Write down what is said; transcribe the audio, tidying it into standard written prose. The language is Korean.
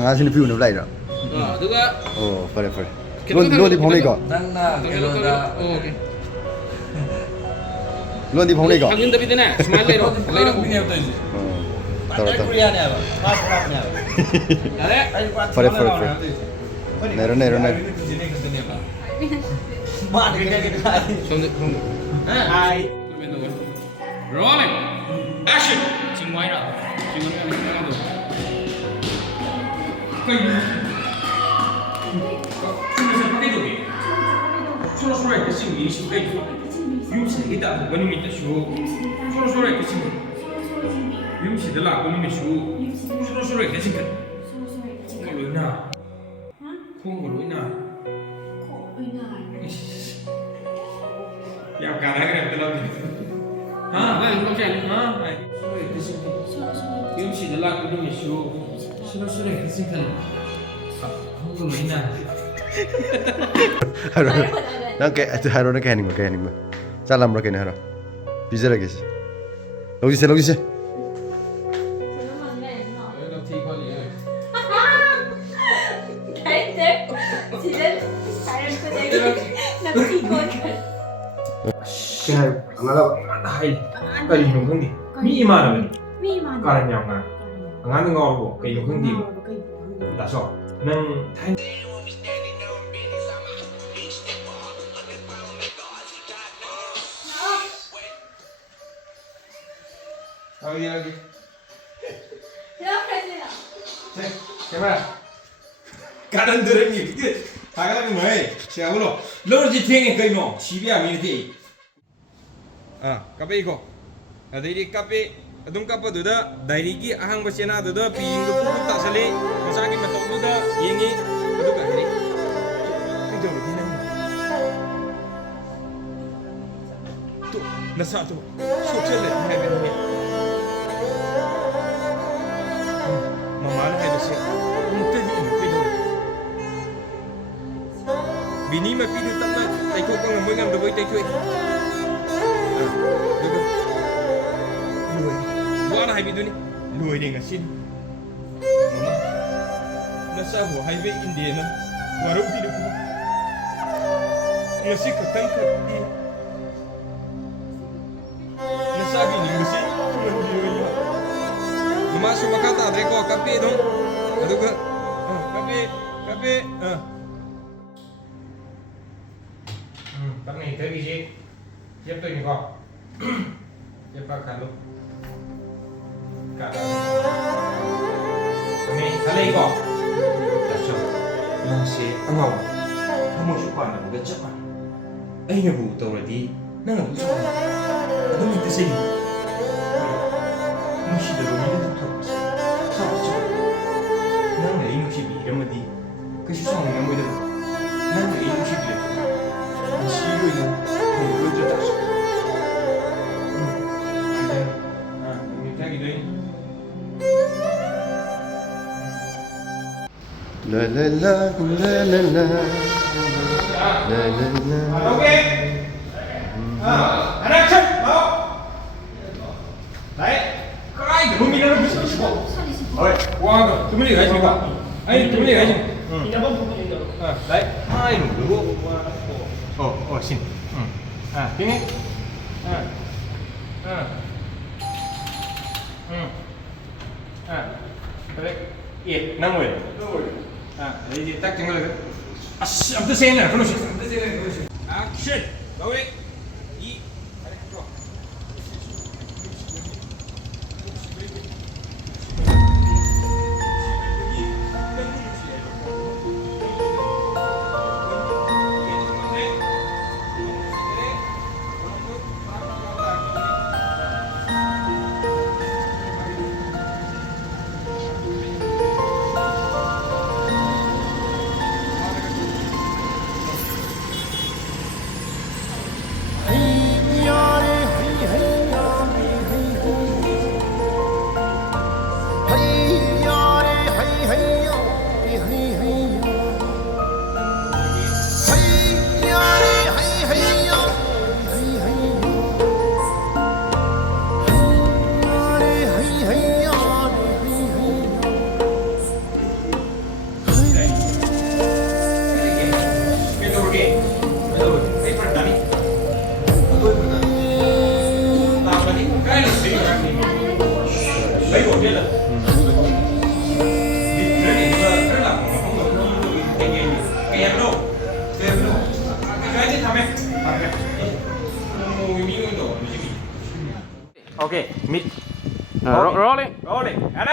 ꯉꯥꯁꯤꯅ ꯄꯤꯌꯨꯅꯕ ꯂꯥꯛꯏꯔꯣ ꯑꯗꯨꯒ ꯑꯣ ꯐꯔꯦ ꯐꯔꯦ ꯂꯣꯟꯗꯤ ꯐꯥꯎꯅꯩꯀꯣ ꯅꯪꯅ ꯀꯩꯅꯣꯗ ꯑꯣꯀꯦ ꯂꯣꯟꯗꯤ ꯐꯥꯎꯅꯩꯀꯣ ꯍꯪꯖꯤꯟꯗꯕꯤꯗꯅꯦ ꯁꯨꯃꯥꯏꯅ ꯂꯩꯔꯣ ꯇꯧꯔꯣ ꯇꯧꯔꯣ ꯀꯨꯔꯤꯌꯥꯅꯦꯕ ꯃꯥ ꯊꯣꯛꯂꯛꯄꯅꯦꯕ ꯌꯥꯔꯦ ꯐꯔꯦ ꯐꯔꯦ ꯐꯔꯦ ꯅꯩꯔꯣ ꯅꯩꯔꯣ ꯅꯩꯔꯣ ꯃꯥꯅ ꯀꯩ ꯁꯣꯝꯗ ꯍꯥꯏ ꯔꯣꯂꯤꯡ ꯑꯦꯛꯁꯟ ꯆꯤꯡꯕ ꯍꯥꯏꯔ ꯆꯤꯡꯕ ꯁꯣꯔꯣ ꯁꯣꯔꯣ ꯍꯦꯛꯇ ꯆꯤꯡꯉꯤ ꯁꯤ ꯀꯩꯅꯣ ꯌꯨꯝꯁꯤꯗꯒꯤ ꯇꯥꯊꯣꯛꯄ ꯅꯨꯃꯤꯠꯇꯁꯨ ꯁꯣꯔꯣ ꯁꯣꯔꯣ ꯍꯦꯛꯇ ꯆꯤꯡꯉꯤ ꯌꯨꯝꯁꯤꯗ ꯂꯥꯛꯄ ꯅꯨꯃꯤꯠꯁꯨ ꯁꯣꯔꯣ ꯁꯣꯔꯣ ꯍꯦꯛꯇ ꯆꯤꯡꯈꯠ ꯈꯣꯡꯒ ꯂꯣꯏꯅ ꯈꯣꯡꯒ ꯂꯣꯏꯅ ꯌꯥꯝ ꯀꯥꯟꯅꯈ꯭ꯔꯦ ꯑꯝꯇ ꯂꯧꯖꯩ ꯌꯨꯝꯁꯤꯗ ꯂꯥꯛꯄ ꯅꯨꯃꯤꯠꯁꯨ ꯁꯣꯔꯣ ꯁꯣꯔꯣ ꯍꯦꯛꯇ ꯆꯤꯡꯈꯠ ꯈꯣꯡꯒ ꯂꯣꯏꯅ ꯅꯪ 하루는 그게 아닌 거 그게 아닌 거 잘라먹어 걔네 하루 비자라겠지 여기서 여기서 그냥 안가가 하이 까리 형형디 미마는 까란 양아 안가는 거 하고 그 형형디 나서 는 여기 여기 제발 가는 들으니 그게 다 가는 거야 제가 물어 러지 탱이 그이노 집이야 미니티 까베 이거 아데리 까베 ꯑꯗꯨꯝ ꯀꯞꯄꯗꯨꯗ ꯗꯥꯏꯔꯤꯒꯤ ꯑꯍꯥꯡꯕ ꯆꯦꯅꯥꯗꯨꯗ ꯄꯤꯡꯗꯨ ꯄꯨꯛ ꯇꯥꯁꯜꯂꯤ ꯃꯆꯥꯒꯤ ꯃꯇꯧꯗꯨꯗ ꯌꯦꯡꯉꯤ ꯑꯗꯨꯒ ꯍꯥꯏꯔꯤ ꯀꯩꯗꯧꯔꯒꯦ ꯅꯪ ꯇꯨ ꯅꯁꯥꯗꯨ ꯁꯣꯛꯆꯜꯂꯦ ꯍꯥꯏꯕꯅꯤ ꯃꯃꯥꯅ ꯍꯥꯏꯕꯁꯦ ꯑꯃꯨꯛꯇꯗꯤ ꯏꯅꯨ ꯀꯩꯗꯧꯔꯒꯦ ꯕꯤꯅꯤ ꯃꯄꯤꯗꯨ ꯇꯞꯅ ꯇꯩꯊꯣꯛꯄ ꯉꯝꯕꯣꯏ ꯉꯝꯗꯕꯣꯏ ꯇꯩꯊꯣꯛꯏ ꯑꯗꯨꯒ 와라 하이비더니 로이링아 신 나사고 하이베 인디에는 와로비르고 ngasi katang kati nasabi ni ngasi mandiyo masu makata adreko kape dong aduga kape tani tadi sih siap tuh ini kok siap kalau Kami kali ko. Dasar. Yang si angaw. Kamu suka nak gajah kan? Ayah bu tahu lagi. Nang aku suka. Aku minta sih. Mesti dah rumah itu tu. Sama suka. Nang ada ini mesti biar mati. Kesusah ni kamu itu. Nang ada ini mesti biar. Mesti itu ini. Kamu gajah tak suka. Ini tak gitu ini. La la la la la la la la la 오케이. 하나 ချက်나와. 나이. 까이 너무 미나는 무슨 이슈고. 어이. 와, 두분이 가지 마. 아니, 두분이 가지. 응. 이제 번 부분이 있어. 나이. 아이, 누구? 신. 응. 빙이. 그래. 예, 나무에. 이제 딱 정말 아씨, 아무튼 세네. 그러시. 아무튼 세네. 그러시. 액션. 나오리. 이. 좋아. 没有别的。你这里是这哪？给不动，给不动，赶紧他们，我有没有动？OK，mid，rolling，rolling，and